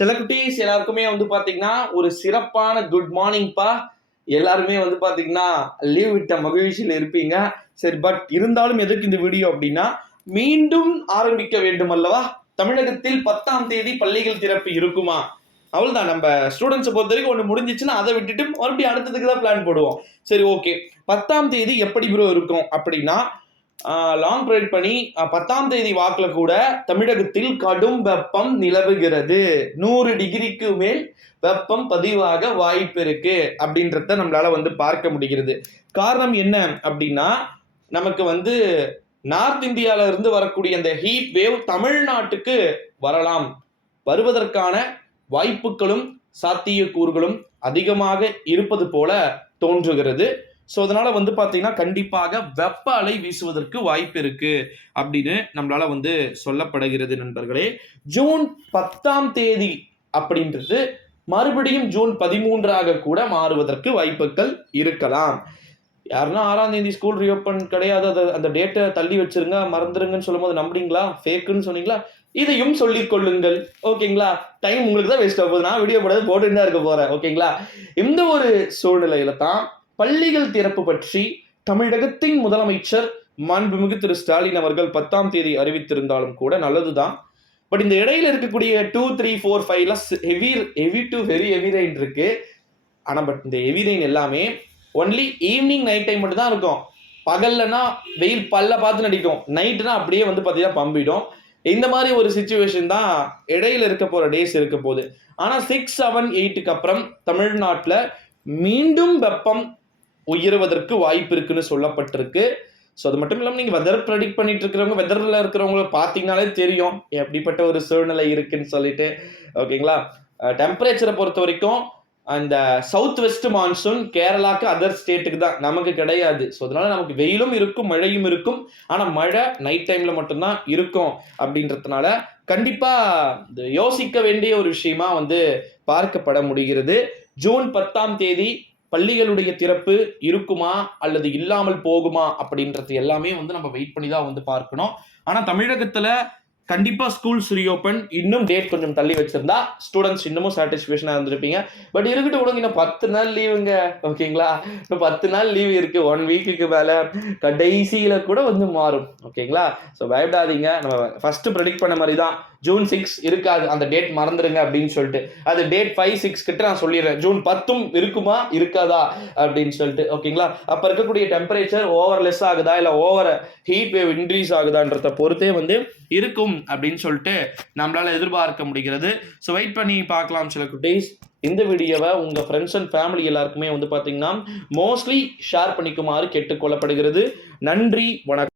சில குட்டீஸ் எல்லாருக்குமே வந்து பாத்தீங்கன்னா ஒரு சிறப்பான குட் மார்னிங்ப்பா. எல்லாருமே வந்து பாத்தீங்கன்னா லீவ் விட்ட மகிழ்ச்சியில் இருப்பீங்க. சரி, பட் இருந்தாலும் எதுக்கு இந்த வீடியோ அப்படின்னா, மீண்டும் ஆரம்பிக்க வேண்டும் அல்லவா? தமிழகத்தில் 10ஆம் தேதி பள்ளிகள் திறப்பு இருக்குமா? அவ்வளவுதான். நம்ம ஸ்டூடெண்ட்ஸை பொறுத்த வரைக்கும் ஒன்று முடிஞ்சிச்சுன்னா அதை விட்டுட்டு மறுபடியும் அடுத்ததுக்கு தான் பிளான் போடுவோம். சரி, ஓகே. 10ஆம் தேதி எப்படி ப்ரோ இருக்கும் அப்படின்னா, லாங் ப்ரேட் பண்ணி 10ஆம் தேதி வாக்கில் கூட தமிழகத்தில் கடும் வெப்பம் நிலவுகிறது. 100 டிகிரிக்கு மேல் வெப்பம் பதிவாக வாய்ப்பு இருக்கு அப்படின்றத நம்மளால வந்து பார்க்க முடிகிறது. காரணம் என்ன அப்படின்னா, நமக்கு வந்து நார்த் இந்தியால இருந்து வரக்கூடிய அந்த ஹீட் வேவ் தமிழ்நாட்டுக்கு வரலாம். வருவதற்கான வாய்ப்புகளும் சாத்தியக்கூறுகளும் அதிகமாக இருப்பது போல தோன்றுகிறது. ஸோ அதனால வந்து பார்த்தீங்கன்னா கண்டிப்பாக வெப்ப அலை வீசுவதற்கு வாய்ப்பு இருக்கு அப்படின்னு நம்மளால வந்து சொல்லப்படுகிறது நண்பர்களே. ஜூன் 10ஆம் தேதி அப்படின்றது மறுபடியும் ஜூன் 13ஆக கூட மாறுவதற்கு வாய்ப்புகள் இருக்கலாம். யாருன்னா 6ஆம் தேதி ஸ்கூல் ரீஓப்பன் கிடையாது, அதை அந்த டேட்டை தள்ளி வச்சிருங்க மறந்துருங்கன்னு சொல்லும் போது நம்புறீங்களா? ஃபேக்குன்னு சொன்னீங்களா? இதையும் சொல்லிக் கொள்ளுங்கள். ஓகேங்களா? டைம் உங்களுக்கு தான் வேஸ்ட் ஆகுது. நான் வீடியோ போடாது போட்டுட்டு தான் இருக்க போறேன். ஓகேங்களா? இந்த ஒரு சூழ்நிலையில தான் பள்ளிகள் திறப்பு பற்றி தமிழகத்தின் முதலமைச்சர் மாண்புமிகு திரு ஸ்டாலின் அவர்கள் 10ஆம் தேதி அறிவித்திருந்தாலும் கூட நல்லதுதான். பட் இந்த இடையில இருக்கக்கூடிய 2, 3, 4, 5 heavy to very heavy rain இருக்கு. ஆனா பட் இந்த ஹெவி ரெயின் எல்லாமே ஒன்லி ஈவினிங் நைட் டைம் மட்டும் தான் இருக்கும். பகல்லனா வெயில் பல்ல பார்த்து நடிக்கும், நைட்டுனா அப்படியே வந்து பார்த்தீங்கன்னா பம்பிடும். இந்த மாதிரி ஒரு சிச்சுவேஷன் தான் இடையில இருக்க போற டேஸ் இருக்க போகுது. ஆனா 6, 7, 8க்கு அப்புறம் தமிழ்நாட்டில் மீண்டும் வெப்பம் உயர்வதற்கு வாய்ப்பு இருக்குன்னு சொல்லப்பட்டிருக்கு. ஸோ அது மட்டும் இல்லாமல் நீங்கள் வெதர் ப்ரெடிக்ட் பண்ணிட்டு இருக்கிறவங்க, வெதரில் இருக்கிறவங்கள பார்த்தீங்கனாலே தெரியும் எப்படிப்பட்ட ஒரு சூழ்நிலை இருக்குன்னு சொல்லிட்டு. ஓகேங்களா? டெம்பரேச்சரை பொறுத்த வரைக்கும் அந்த சவுத் வெஸ்ட் மான்சூன் கேரளாக்கு அதர் ஸ்டேட்டுக்கு தான், நமக்கு கிடையாது. ஸோ அதனால நமக்கு வெயிலும் இருக்கும் மழையும் இருக்கும். ஆனால் மழை நைட் டைம்ல மட்டும்தான் இருக்கும் அப்படின்றதுனால கண்டிப்பா யோசிக்க வேண்டிய ஒரு விஷயமா வந்து பார்க்கப்பட முடிகிறது. ஜூன் 10ஆம் தேதி பள்ளிகளுடைய திறப்பு இருக்குமா அல்லது இல்லாமல் போகுமா அப்படின்றது எல்லாமே வந்து நம்ம வெயிட் பண்ணி தான் வந்து பார்க்கணும். ஆனா தமிழகத்துல கண்டிப்பா ஸ்கூல்ஸ் ரீஓப்பன் இன்னும் டேட் கொஞ்சம் தள்ளி வச்சிருந்தா ஸ்டூடெண்ட்ஸ் இன்னமும் சாட்டிஸ்ஃபேக்ஷனா இருந்திருப்பீங்க. பட் இருக்கட்டும் விடுங்க, இன்னும் 10 நாள் லீவுங்க. ஓகேங்களா? இன்னும் 10 நாள் லீவ் இருக்கு. 1 வீக்குக்கு மேல கடைசியில கூட வந்து மாறும். ஓகேங்களா? ஸோ பயப்படாதீங்க. நம்ம ஃபர்ஸ்ட் ப்ரெடிக்ட் பண்ண மாதிரி தான் ஜூன் 6 இருக்காது, அந்த டேட் மறந்துடுங்க அப்படின்னு சொல்லிட்டு. அது டேட் 5, 6 கிட்ட நான் சொல்லிடுறேன். ஜூன் 10ம் இருக்குமா இருக்காதா அப்படின்னு சொல்லிட்டு. ஓகேங்களா? அப்ப இருக்கக்கூடிய டெம்பரேச்சர் ஓவர் லெஸ் ஆகுதா இல்ல ஓவர் ஹீட் வேவ் இன்க்ரீஸ் ஆகுதான்றத பொறுத்தே வந்து இருக்கும் அப்படின்னு சொல்லிட்டு நம்மளால எதிர்பார்க்க முடிகிறது. ஸோ வெயிட் பண்ணி பார்க்கலாம் சில குட்டீஸ். இந்த வீடியோவை உங்க ஃப்ரெண்ட்ஸ் அண்ட் ஃபேமிலி எல்லாருக்குமே வந்து பார்த்தீங்கன்னா மோஸ்ட்லி ஷேர் பண்ணிக்குமாறு கேட்டுக்கொள்ளப்படுகிறது. நன்றி, வணக்கம்.